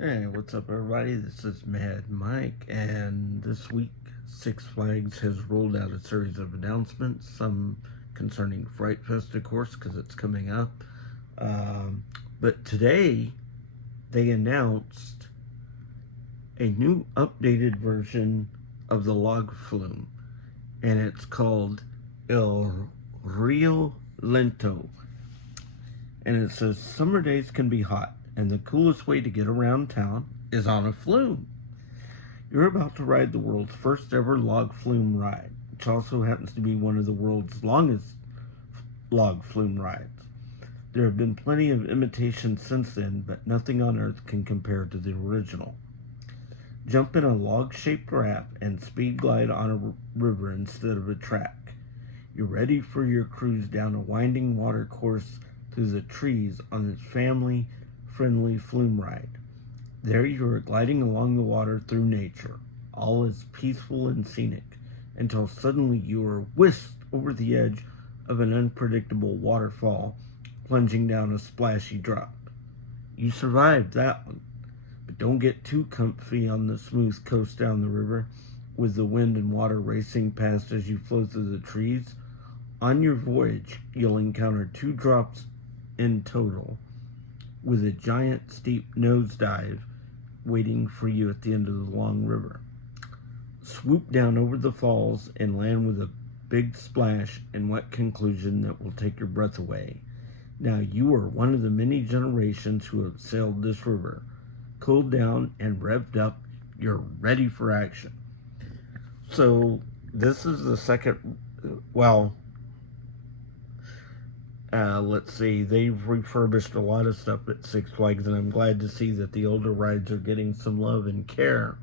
Hey, what's up, everybody? This is Mad Mike, and this week Six Flags has rolled out a series of announcements, some concerning Fright Fest, of course, because it's coming up. Um, but today they announced a new updated version of the log flume, and it's called El Rio Lento. And it says summer days can be hot, and the coolest way to get around town is on a flume. You're about to ride the world's first ever log flume ride, which also happens to be one of the world's longest log flume rides. There have been plenty of imitations since then, but nothing on earth can compare to the original. Jump in a log shaped raft and speed glide on a river instead of a track. You're ready for your cruise down a winding water course through the trees on this family friendly flume ride. There you are gliding along the water through nature. All is peaceful and scenic until suddenly you are whisked over the edge of an unpredictable waterfall, plunging down a splashy drop. You survived that one, but don't get too comfy on the smooth coast down the river with the wind and water racing past as you flow through the trees. On your voyage, you'll encounter two drops in total, with a giant steep nosedive waiting for you at the end of the long river. Swoop down over the falls and land with a big splash and wet conclusion that will take your breath away. Now you are one of the many generations who have sailed this river. Cooled down and revved up, you're ready for action. So this is the second, well, let's see, they've refurbished a lot of stuff at Six Flags, and I'm glad to see that the older rides are getting some love and care.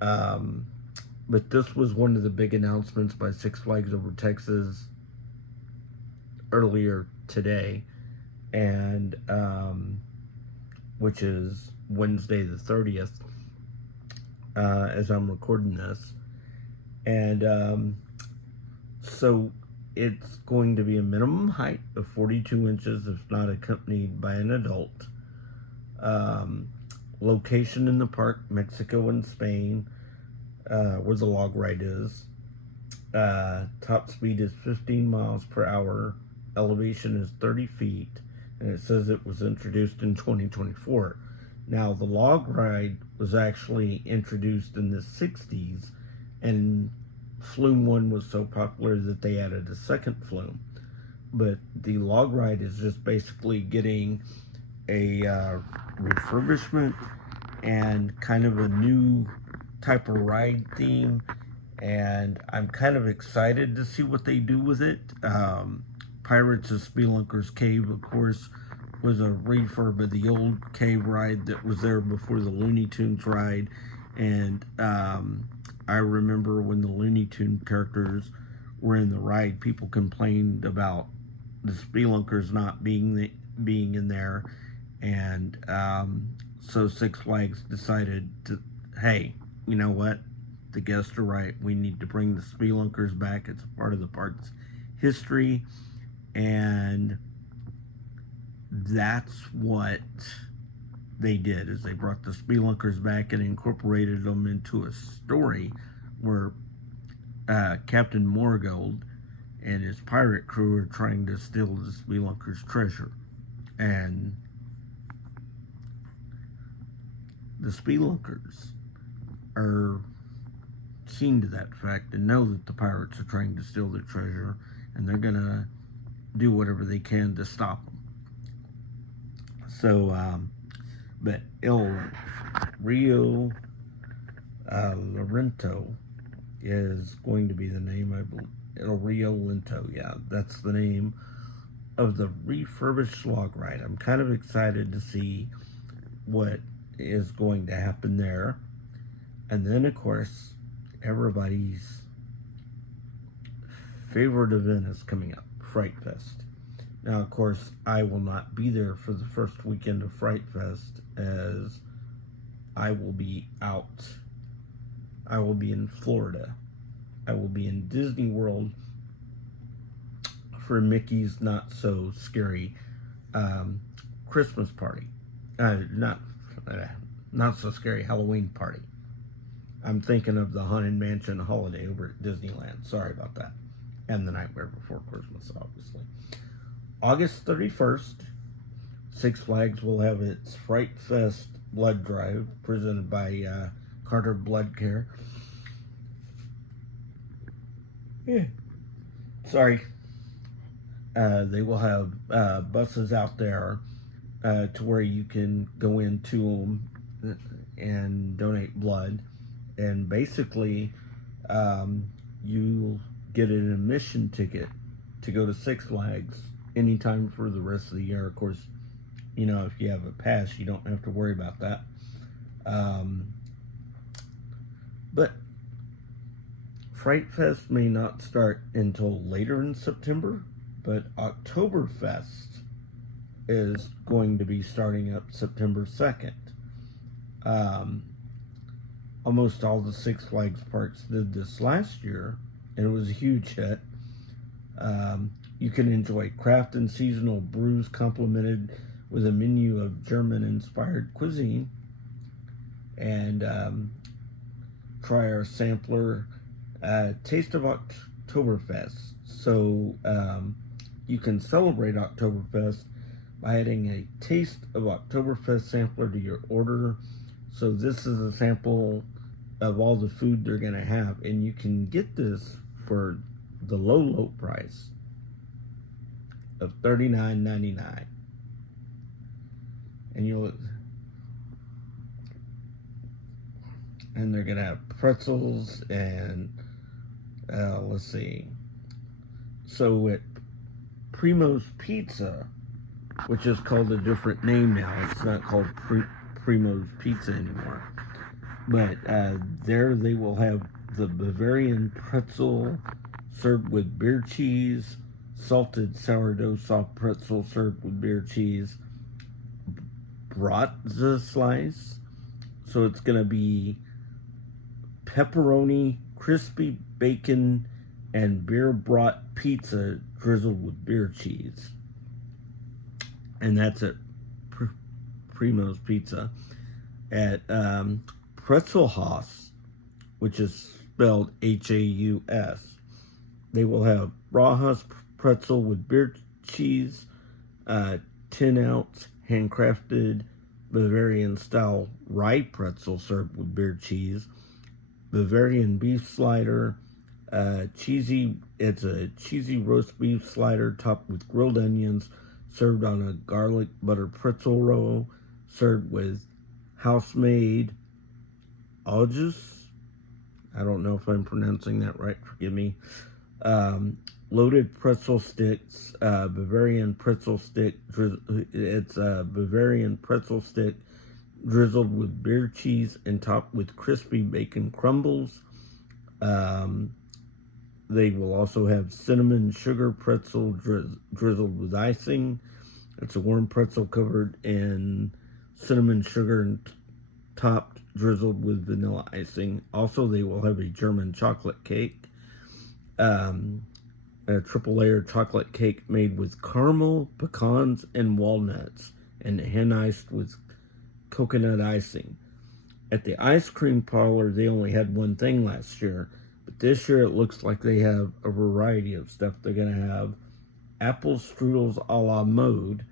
Um, but this was one of the big announcements by Six Flags Over Texas earlier today, and which is Wednesday the 30th, as I'm recording this. And so it's going to be a minimum height of 42 inches if not accompanied by an adult. Um, Location in the park, Mexico and Spain, where the log ride is. Top speed is 15 miles per hour. Elevation is 30 feet. And it says it was introduced in 2024. Now, the log ride was actually introduced in the 60s, and Flume 1 was so popular that they added a second flume. But the log ride is just basically getting a refurbishment and kind of a new type of ride theme. And I'm kind of excited to see what they do with it. Pirates of Spelunker's Cave, of course, was a refurb of the old cave ride that was there before the Looney Tunes ride. And I remember when the Looney Tune characters were in the ride, people complained about the Spelunkers not being in there, and so Six Flags decided to, hey, you know what? The guests are right. We need to bring the Spelunkers back. It's a part of the park's history, and that's what they did. Is they brought the Spelunkers back and incorporated them into a story where Captain Morgold and his pirate crew are trying to steal the Spelunkers' treasure, and the Spelunkers are keen to that fact and know that the pirates are trying to steal their treasure, and they're gonna do whatever they can to stop them. So, but El Rio Lorento is going to be the name, I believe. El Rio Lento, yeah, that's the name of the refurbished log ride. I'm kind of excited to see what is going to happen there. And then, of course, everybody's favorite event is coming up, Fright Fest. Now, of course, I will not be there for the first weekend of Fright Fest, as I will be out. I will be in Florida. I will be in Disney World for Mickey's Not So Scary Christmas party. Not Not So Scary Halloween Party. I'm thinking of the Haunted Mansion holiday over at Disneyland. Sorry about that. And the Nightmare Before Christmas, obviously. August 31st, Six Flags will have its Fright Fest blood drive presented by Carter Blood Care. Yeah. Sorry. They will have buses out there to where you can go into them and donate blood. And basically, you get an admission ticket to go to Six Flags anytime for the rest of the year. Of course, you know, if you have a pass, you don't have to worry about that. But Fright Fest may not start until later in September, but Oktoberfest is going to be starting up September 2nd. Almost all the Six Flags parks did this last year, and it was a huge hit. You can enjoy craft and seasonal brews complemented with a menu of German-inspired cuisine, and try our sampler Taste of Oktoberfest. So you can celebrate Oktoberfest by adding a Taste of Oktoberfest sampler to your order. So this is a sample of all the food they're going to have, and you can get this for the low price of $39.99. And they're going to have pretzels and let's see. So at Primo's Pizza, which is called a different name now, it's not called Primo's Pizza anymore. But there they will have the Bavarian pretzel served with beer cheese, salted sourdough soft pretzel served with beer cheese, bratze slice. So it's going to be pepperoni, crispy bacon, and beer brat pizza drizzled with beer cheese. And that's at Primo's Pizza. At Pretzelhaus, which is spelled Haus, they will have Brauhaus pretzel with beer cheese, 10-ounce handcrafted Bavarian-style rye pretzel served with beer cheese, Bavarian beef slider, it's a cheesy roast beef slider topped with grilled onions, served on a garlic butter pretzel roll, served with house-made Auges. I don't know if I'm pronouncing that right, forgive me. Loaded pretzel sticks, Bavarian pretzel stick, it's a Bavarian pretzel stick drizzled with beer cheese and topped with crispy bacon crumbles. They will also have cinnamon sugar pretzel drizzled with icing. It's a warm pretzel covered in cinnamon sugar and topped, drizzled with vanilla icing. Also, they will have a German chocolate cake. A triple layer chocolate cake made with caramel, pecans, and walnuts, and hand iced with coconut icing. At the ice cream parlor, they only had one thing last year, but this year it looks like they have a variety of stuff. They're going to have apple strudels a la mode,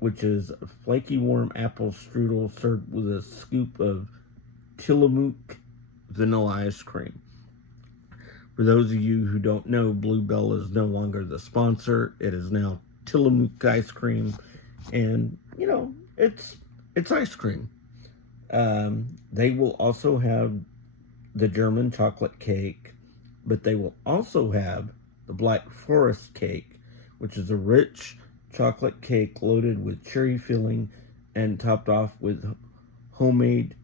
which is a flaky warm apple strudel served with a scoop of Tillamook vanilla ice cream. For those of you who don't know, Bluebell is no longer the sponsor. It is now Tillamook ice cream, and you know, it's ice cream. They will also have the German chocolate cake, but they will also have the Black Forest cake, which is a rich chocolate cake loaded with cherry filling and topped off with homemade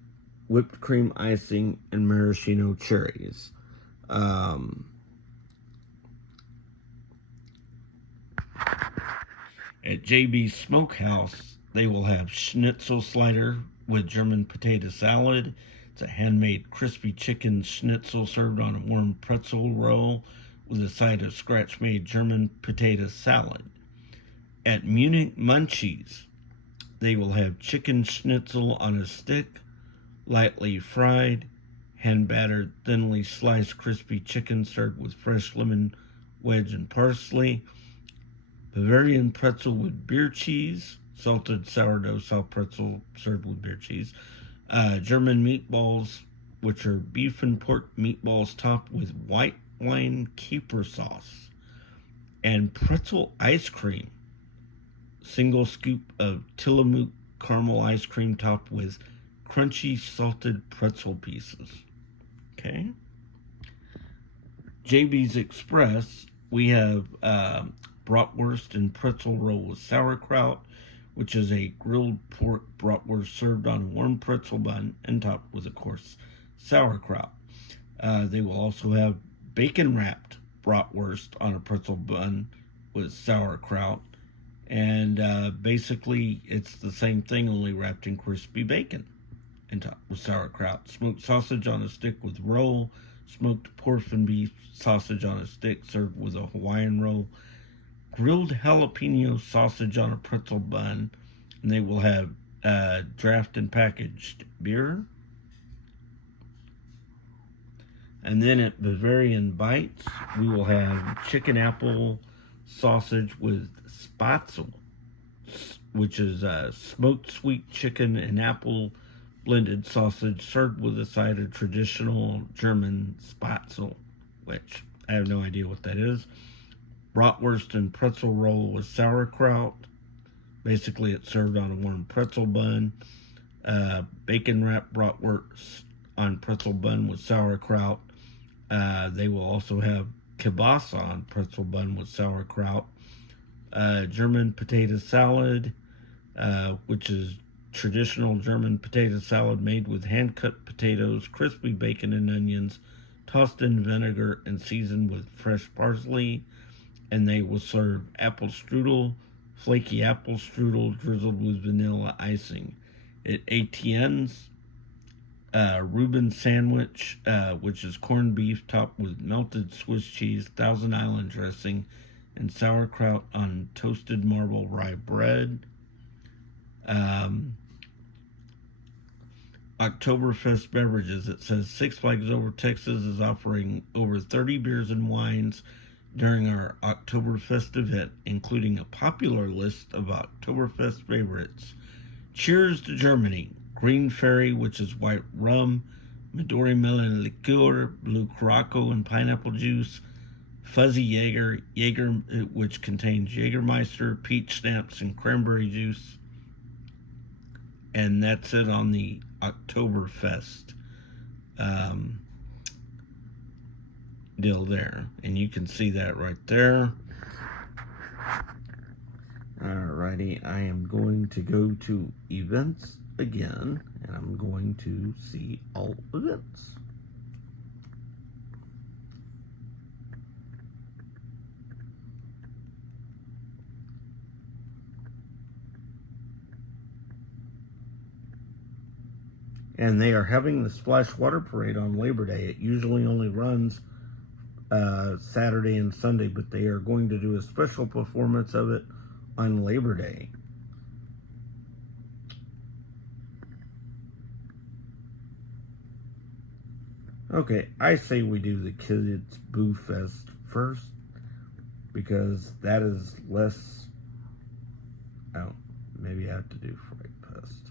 whipped cream icing and maraschino cherries. At JB's Smokehouse, they will have schnitzel slider with German potato salad. It's a handmade crispy chicken schnitzel served on a warm pretzel roll with a side of scratch-made German potato salad. At Munich Munchies, they will have chicken schnitzel on a stick lightly fried, hand-battered, thinly sliced crispy chicken served with fresh lemon wedge and parsley, Bavarian pretzel with beer cheese, salted sourdough soft pretzel served with beer cheese, German meatballs, which are beef and pork meatballs topped with white wine caper sauce, and pretzel ice cream, single scoop of Tillamook caramel ice cream topped with crunchy salted pretzel pieces. Okay. JB's Express, we have bratwurst and pretzel roll with sauerkraut, which is a grilled pork bratwurst served on a warm pretzel bun and topped with, of course, sauerkraut. They will also have bacon wrapped bratwurst on a pretzel bun with sauerkraut. And basically, it's the same thing, only wrapped in crispy bacon and topped with sauerkraut. Smoked sausage on a stick with roll. Smoked pork and beef sausage on a stick served with a Hawaiian roll. Grilled jalapeno sausage on a pretzel bun. And they will have draft and packaged beer. And then at Bavarian Bites, we will have chicken apple sausage with Spatzel, which is smoked sweet chicken and apple blended sausage served with a side of traditional German Spatzel, which I have no idea what that is. Bratwurst and pretzel roll with sauerkraut. Basically, it's served on a warm pretzel bun. Bacon wrapped bratwurst on pretzel bun with sauerkraut. They will also have kielbasa on pretzel bun with sauerkraut. German potato salad, which is traditional German potato salad made with hand-cut potatoes, crispy bacon and onions, tossed in vinegar and seasoned with fresh parsley. And they will serve apple strudel, flaky apple strudel drizzled with vanilla icing. At ATN's, Reuben sandwich, which is corned beef topped with melted Swiss cheese, Thousand Island dressing, and sauerkraut on toasted marble rye bread. Oktoberfest beverages. It says Six Flags Over Texas is offering over 30 beers and wines during our Oktoberfest event, including a popular list of Oktoberfest favorites. Cheers to Germany. Green Fairy, which is white rum, Midori melon liqueur, blue Curaçao and pineapple juice, Fuzzy Jaeger, which contains Jägermeister, peach schnapps, and cranberry juice. And that's it on the Oktoberfest deal there. And you can see that right there. Alrighty, I am going to go to events again, and I'm going to see all events. And they are having the Splash Water Parade on Labor Day. It usually only runs Saturday and Sunday, but they are going to do a special performance of it on Labor Day. Okay, I say we do the Kids Boo Fest first, because that is less. Oh, maybe I have to do Fright Fest.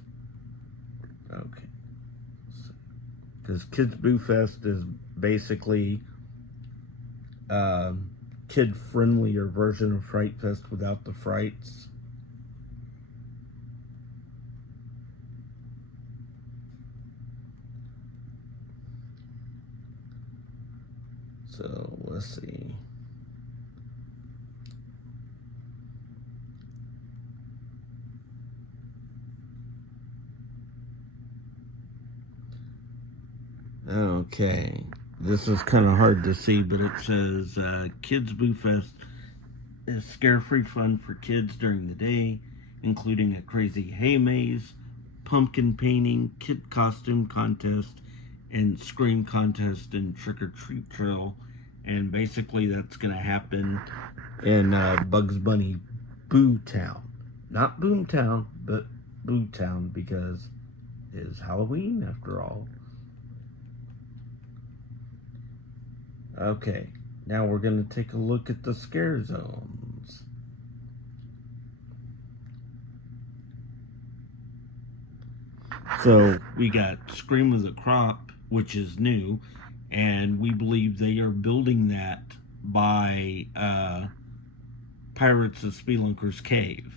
Okay. Because Kids Boo Fest is basically kid-friendlier version of Fright Fest without the frights. So let's see. Okay, this is kind of hard to see, but it says Kids Boo Fest is scare-free fun for kids during the day, including a crazy hay maze, pumpkin painting, kid costume contest, and scream contest and trick-or-treat trail. And basically that's going to happen in Bugs Bunny Boo Town. Not Boomtown, but Boo Town, because is Halloween after all. Okay, now we're going to take a look at the scare zones. So we got Scream of the Crop, which is new, and we believe they are building that by Pirates of Spelunker's Cave.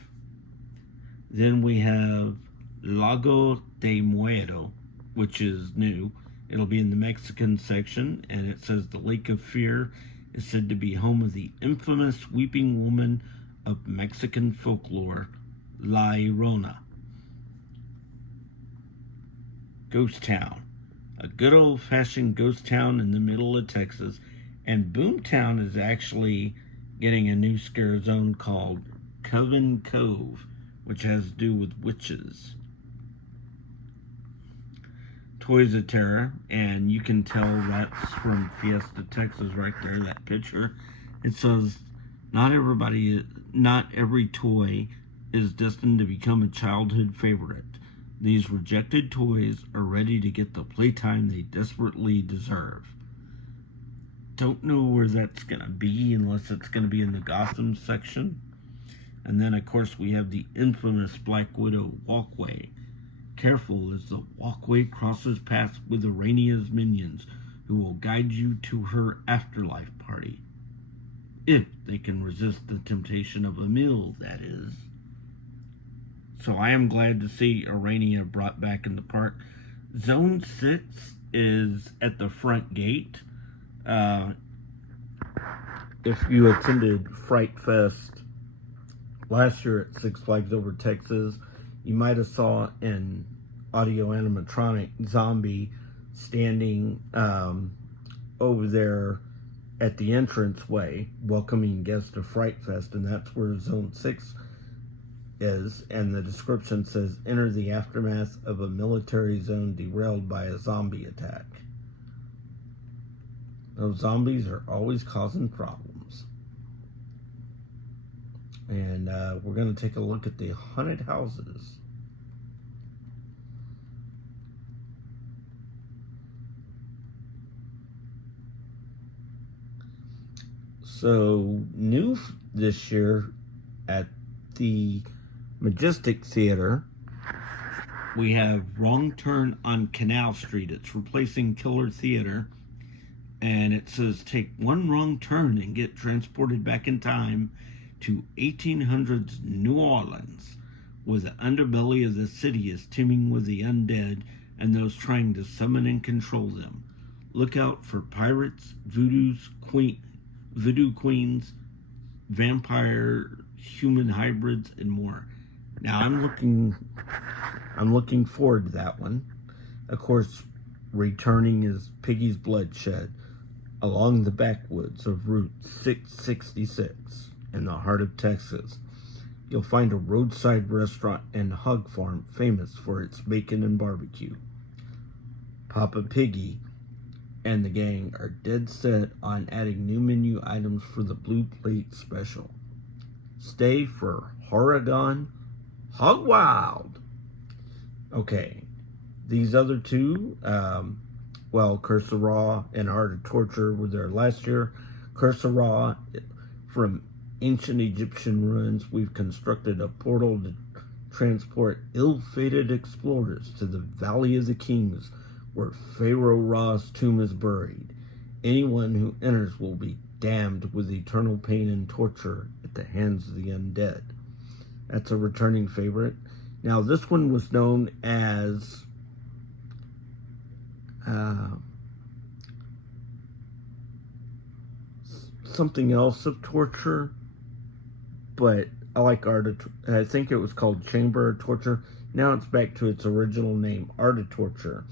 Then we have Lago de Muerto, which is new. It'll be in the Mexican section, and it says the Lake of Fear is said to be home of the infamous weeping woman of Mexican folklore, La Llorona. Ghost Town, a good old-fashioned ghost town in the middle of Texas, and Boomtown is actually getting a new scare zone called Coven Cove, which has to do with witches. Toys of Terror, and you can tell that's from Fiesta, Texas right there, that picture. It says, not every toy is destined to become a childhood favorite. These rejected toys are ready to get the playtime they desperately deserve. Don't know where that's going to be unless it's going to be in the Gotham section. And then, of course, we have the infamous Black Widow walkway. Careful as the walkway crosses paths with Urania's minions, who will guide you to her afterlife party. If they can resist the temptation of a meal, that is. So I am glad to see Urania brought back in the park. Zone 6 is at the front gate. If you attended Fright Fest last year at Six Flags Over Texas, you might have saw an audio animatronic zombie standing over there at the entranceway, welcoming guests to Fright Fest, and that's where Zone 6 is. And the description says, enter the aftermath of a military zone derailed by a zombie attack. Those zombies are always causing problems. And we're going to take a look at the haunted houses. So, new this year at the Majestic Theater, we have Wrong Turn on Canal Street. It's replacing Killer Theater. And it says, take one wrong turn and get transported back in time to 1800s New Orleans, where the underbelly of the city is teeming with the undead and those trying to summon and control them. Look out for pirates, voodoo queens, vampire, human hybrids, and more. Now I'm looking forward to that one. Of course, returning is Piggy's Bloodshed along the backwoods of Route 666 in the heart of Texas. You'll find a roadside restaurant and hog farm famous for its bacon and barbecue. Papa Piggy and the gang are dead set on adding new menu items for the Blue Plate Special. Stay for Horrigon Hog Wild. Okay, these other two, Curse of Ra and Art of Torture were there last year. Curse of Ra, from ancient Egyptian ruins, we've constructed a portal to transport ill-fated explorers to the Valley of the Kings, where Pharaoh Ra's tomb is buried. Anyone who enters will be damned with eternal pain and torture at the hands of the undead. That's a returning favorite. Now, this one was known as something else of torture, but I like I think it was called Chamber of Torture. Now it's back to its original name, Art of Torture.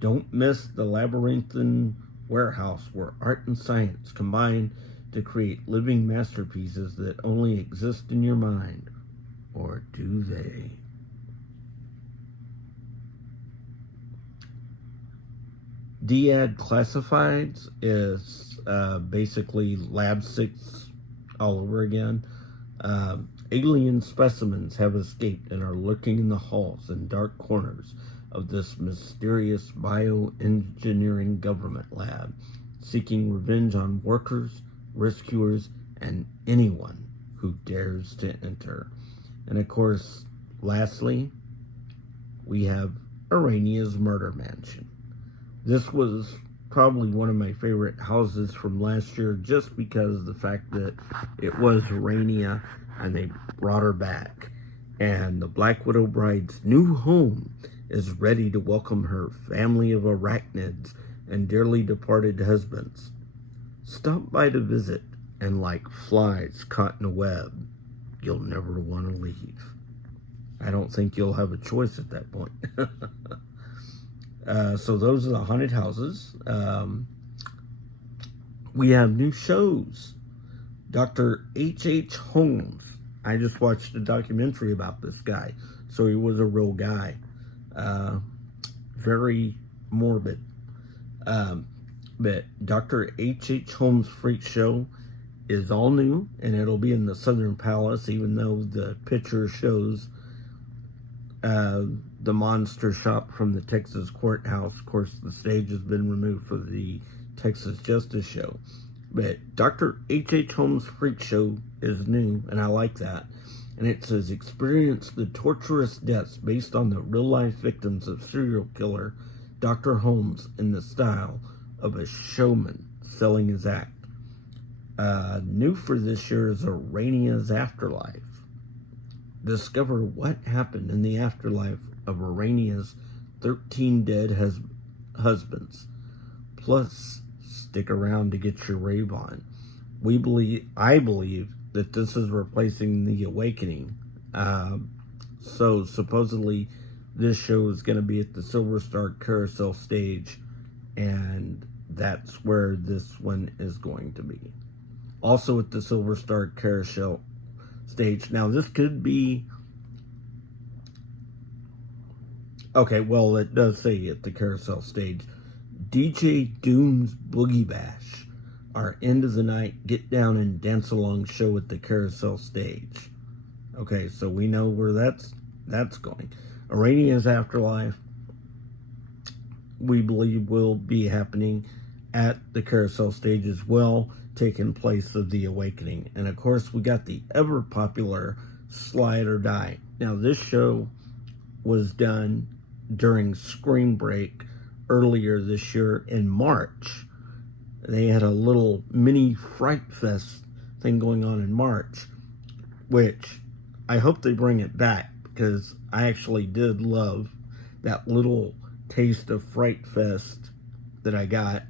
Don't miss the labyrinthine warehouse where art and science combine to create living masterpieces that only exist in your mind. Or do they? DAD Classifieds is basically Lab 6 all over again. Alien specimens have escaped and are lurking in the halls and dark corners of this mysterious bioengineering government lab, seeking revenge on workers, rescuers, and anyone who dares to enter. And of course, lastly, we have Arania's Murder Mansion. This was probably one of my favorite houses from last year, just because of the fact that it was Arania and they brought her back. And the Black Widow Bride's new home is ready to welcome her family of arachnids and dearly departed husbands. Stop by to visit, and like flies caught in a web, you'll never want to leave. I don't think you'll have a choice at that point. So those are the haunted houses. We have new shows. Dr. H.H. Holmes. I just watched a documentary about this guy. So he was a real guy. Very morbid. But Dr. H.H. Holmes' Freak Show is all new, and it'll be in the Southern Palace, even though the picture shows the monster shop from the Texas courthouse. Of course, the stage has been removed for the Texas Justice Show. But Dr. H.H. Holmes' Freak Show is new, and I like that. And it says, experience the torturous deaths based on the real-life victims of serial killer Dr. Holmes in the style of a showman selling his act. New for this year is Arania's Afterlife. Discover what happened in the afterlife of Arania's 13 dead husbands. Plus, stick around to get your rave on. I believe that this is replacing The Awakening. So supposedly this show is going to be at the Silver Star Carousel stage, and that's where this one is going to be. Also at the Silver Star Carousel stage. Now this could be, okay, well it does say at the Carousel stage, DJ Doom's Boogie Bash, our end of the night get down and dance along show at the Carousel stage. Okay, so we know where that's going. Arania's Afterlife, we believe, will be happening at the Carousel stage as well, taking place of The Awakening. And of course, we got the ever popular Slide or Die. Now, this show was done during Screen Break earlier this year in March. They had a little mini Fright Fest thing going on in March, which I hope they bring it back, because I actually did love that little taste of Fright Fest that I got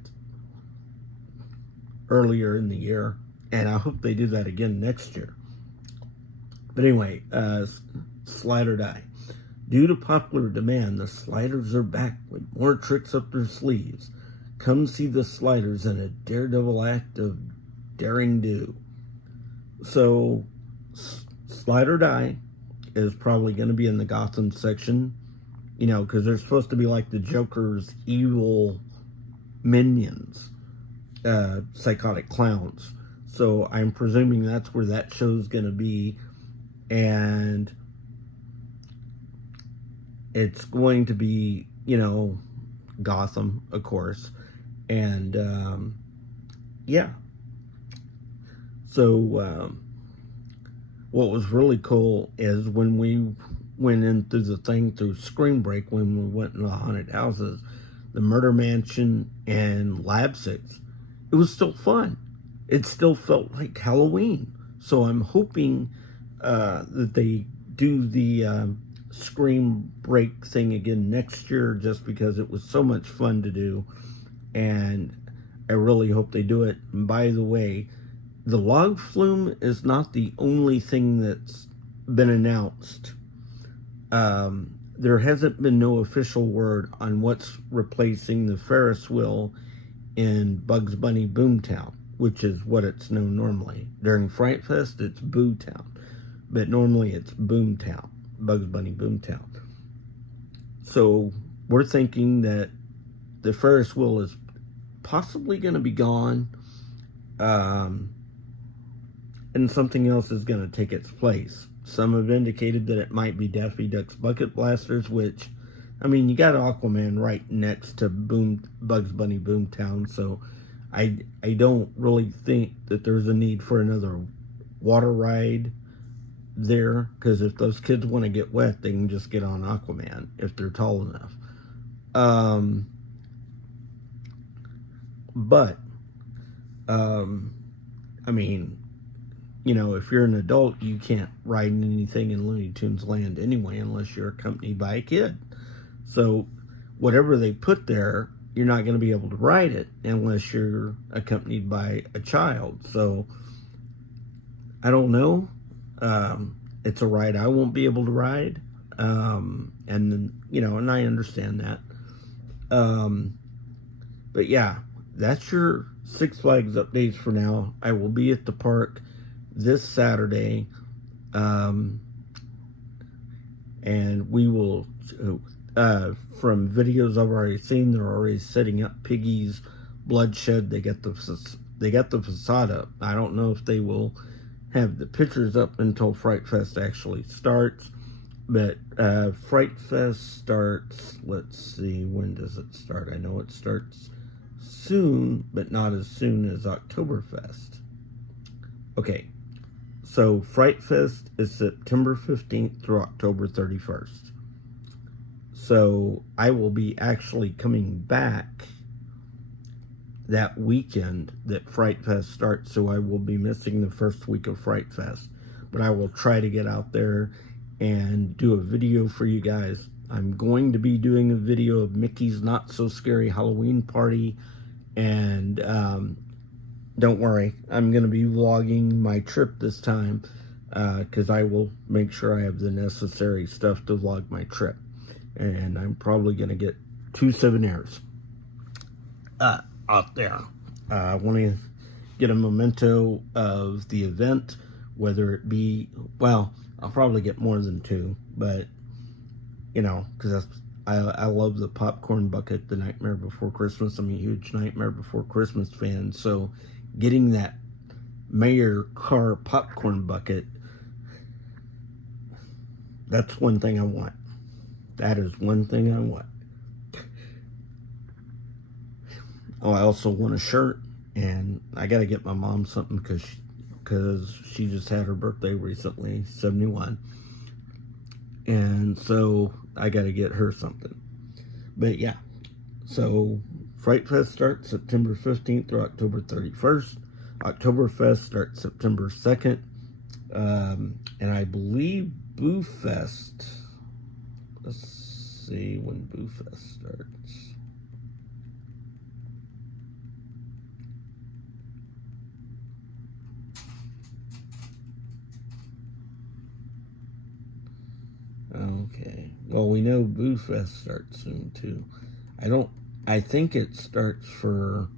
earlier in the year, and I hope they do that again next year. But anyway, Slide or Die. Due to popular demand, the Sliders are back with more tricks up their sleeves. Come see the Sliders in a daredevil act of daring do. So, Slide or Die is probably going to be in the Gotham section, you know, because they're supposed to be like the Joker's evil minions, psychotic clowns. So I'm presuming that's where that show's going to be, and it's going to be, you know, Gotham, of course, and yeah. So what was really cool is when we went in through the thing through Screen Break, when we went in the haunted houses, the Murder Mansion and Lab 6, it was still fun. It still felt like Halloween. So I'm hoping that they do the Screen Break thing again next year, just because it was so much fun to do, and I really hope they do it. And by the way, the log flume is not the only thing that's been announced. There hasn't been no official word on what's replacing the Ferris wheel in Bugs Bunny Boomtown, which is what it's known normally. During Fright Fest, it's Boo Town, but normally it's Boomtown, Bugs Bunny Boomtown. So we're thinking that the Ferris wheel is possibly going to be gone, and something else is going to take its place. Some have indicated that it might be Daffy Duck's Bucket Blasters, which I mean, you got Aquaman right next to Bugs Bunny Boomtown, so I don't really think that there's a need for another water ride there, because if those kids want to get wet, they can just get on Aquaman if they're tall enough. But I mean, you know, if you're an adult, you can't ride anything in Looney Tunes Land anyway unless you're accompanied by a kid. So whatever they put there, you're not going to be able to ride it unless you're accompanied by a child. So I don't know. It's a ride I won't be able to ride. And then, you know, and I understand that. But yeah, that's your Six Flags updates for now. I will be at the park this Saturday. And we will, from videos I've already seen, they're already setting up Piggy's Bloodshed. They got the facade up. I don't know if they will have the pictures up until Fright Fest actually starts. But Fright Fest starts, let's see, when does it start? I know it starts soon, but not as soon as Oktoberfest. Okay, so Fright Fest is September 15th through October 31st. So I will be actually coming back that weekend that Fright Fest starts, so I will be missing the first week of Fright Fest. But I will try to get out there and do a video for you guys. I'm going to be doing a video of Mickey's Not So Scary Halloween Party, and don't worry, I'm going to be vlogging my trip this time, because I will make sure I have the necessary stuff to vlog my trip. And I'm probably going to get 2 souvenirs out there. I want to get a memento of the event, whether it be, well, I'll probably get more than 2, but, you know, because I love the popcorn bucket, the Nightmare Before Christmas. I'm a huge Nightmare Before Christmas fan, so getting that Mayor car popcorn bucket, that's one thing I want. That is one thing I want. Oh, I also want a shirt, and I got to get my mom something because she just had her birthday recently, 71. And so I got to get her something. But yeah, so Fright Fest starts September 15th through October 31st. Oktoberfest starts September 2nd. And I believe Boo Fest, let's see when Boo Fest starts. Okay. Well, we know Boo Fest starts soon too. I think it starts for,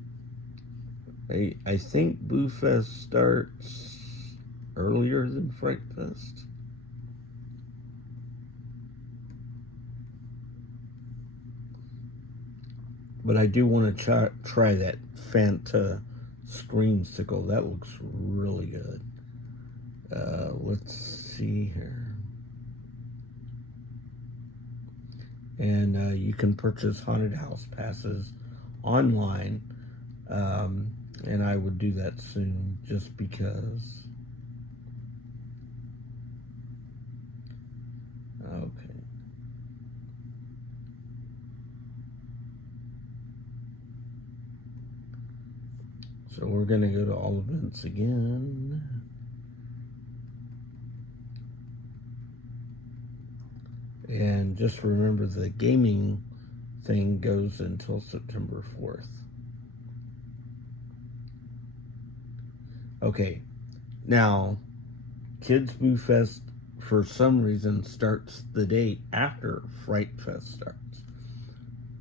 I think Boo Fest starts earlier than Fright Fest. But I do want to try that Fanta Screamsicle. That looks really good. Let's see here. And you can purchase haunted house passes online, and I would do that soon just because. Okay. So we're going to go to all events again. And just remember the gaming thing goes until September 4th. Okay, now Kids Boo Fest for some reason starts the date after Fright Fest starts.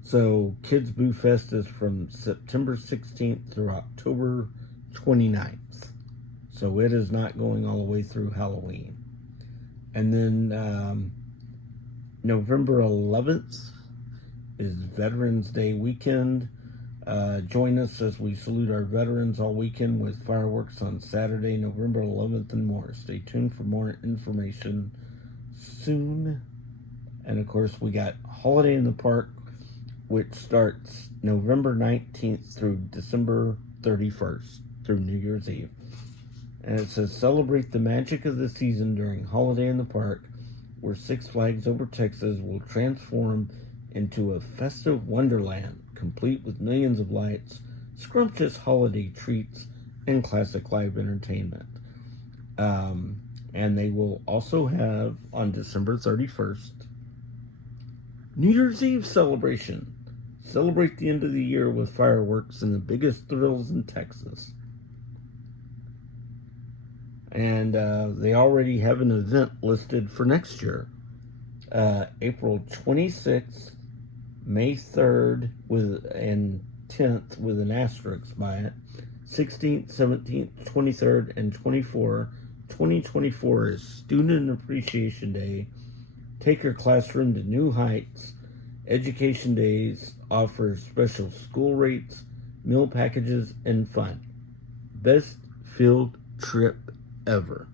So Kids Boo Fest is from September 16th through October 29th. So it is not going all the way through Halloween. And then November 11th is Veterans Day weekend. Join us as we salute our veterans all weekend with fireworks on Saturday, November 11th and more. Stay tuned for more information soon. And of course, we got Holiday in the Park, which starts November 19th through December 31st, through New Year's Eve. And it says, celebrate the magic of the season during Holiday in the Park, where Six Flags Over Texas will transform into a festive wonderland, complete with millions of lights, scrumptious holiday treats, and classic live entertainment. And they will also have, on December 31st, New Year's Eve celebration. Celebrate the end of the year with fireworks and the biggest thrills in Texas. And they already have an event listed for next year. April 26th, May 3rd, and 10th with an asterisk by it. 16th, 17th, 23rd, and 24th. 2024 is Student Appreciation Day. Take your classroom to new heights. Education Days offers special school rates, meal packages, and fun. Best field trip ever.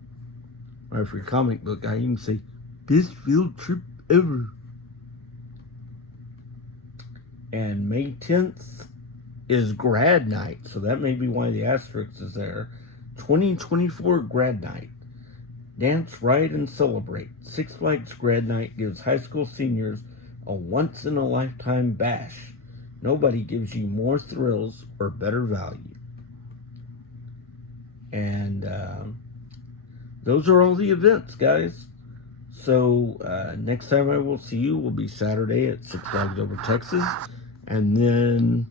Or if you're a comic book guy, you can say, best field trip ever. And May 10th is grad night, so that may be why the asterisk is there. 2024 grad night. Dance, ride, and celebrate. Six Flags grad night gives high school seniors a once-in-a-lifetime bash. Nobody gives you more thrills or better value. And those are all the events, guys. So next time I will see you will be Saturday at Six Flags Over Texas. And then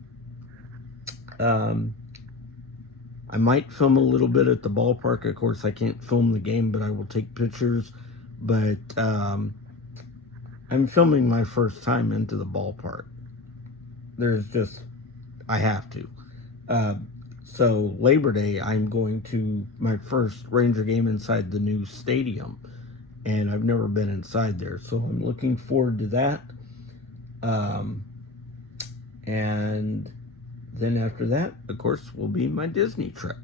I might film a little bit at the ballpark. Of course, I can't film the game, but I will take pictures. But I'm filming my first time into the ballpark. I have to. So Labor Day, I'm going to my first Ranger game inside the new stadium. And I've never been inside there. So I'm looking forward to that. And then after that, of course, will be my Disney trip.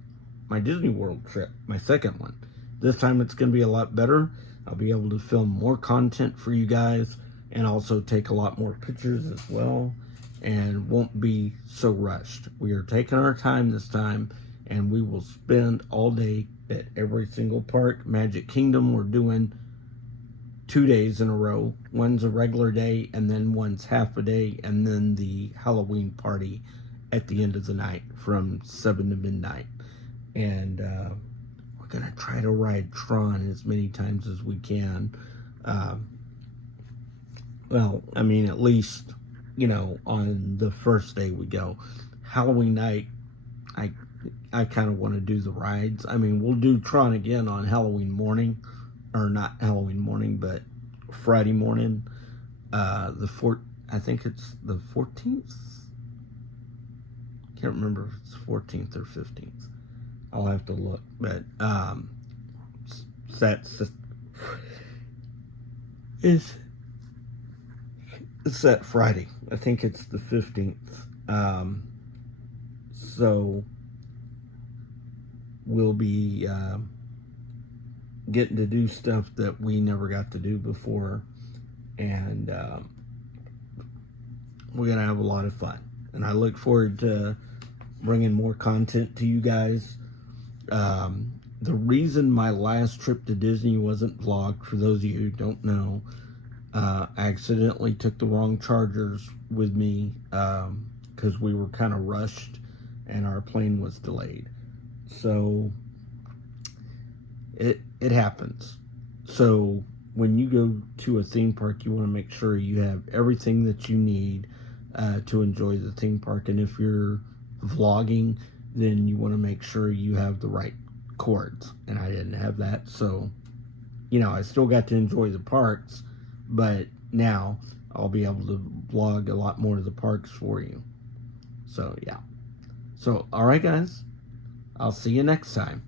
My Disney World trip. My second one. This time it's going to be a lot better. I'll be able to film more content for you guys. And also take a lot more pictures as well. And won't be so rushed. We are taking our time this time. And we will spend all day at every single park. Magic Kingdom, we're doing 2 days in a row. One's a regular day, and then one's half a day, and then the Halloween party at the end of the night from 7 to midnight. And we're going to try to ride Tron as many times as we can. Well, I mean, at least, on the first day we go. Halloween night, I kind of want to do the rides. I mean, we'll do Tron again on Halloween morning. Or not Halloween morning, but Friday morning. I think it's the 14th. Can't remember if it's 14th or 15th. I'll have to look. But it's that Friday. I think it's the 15th. So we'll be getting to do stuff that we never got to do before, and we're gonna have a lot of fun, and I look forward to bringing more content to you guys. The reason my last trip to Disney wasn't vlogged, for those of you who don't know, I accidentally took the wrong chargers with me because we were kind of rushed and our plane was delayed. So it happens. So when you go to a theme park, you want to make sure you have everything that you need to enjoy the theme park. And if you're vlogging, then you want to make sure you have the right cords. And I didn't have that. So, I still got to enjoy the parks, but now I'll be able to vlog a lot more of the parks for you. So, yeah. So, all right, guys. I'll see you next time.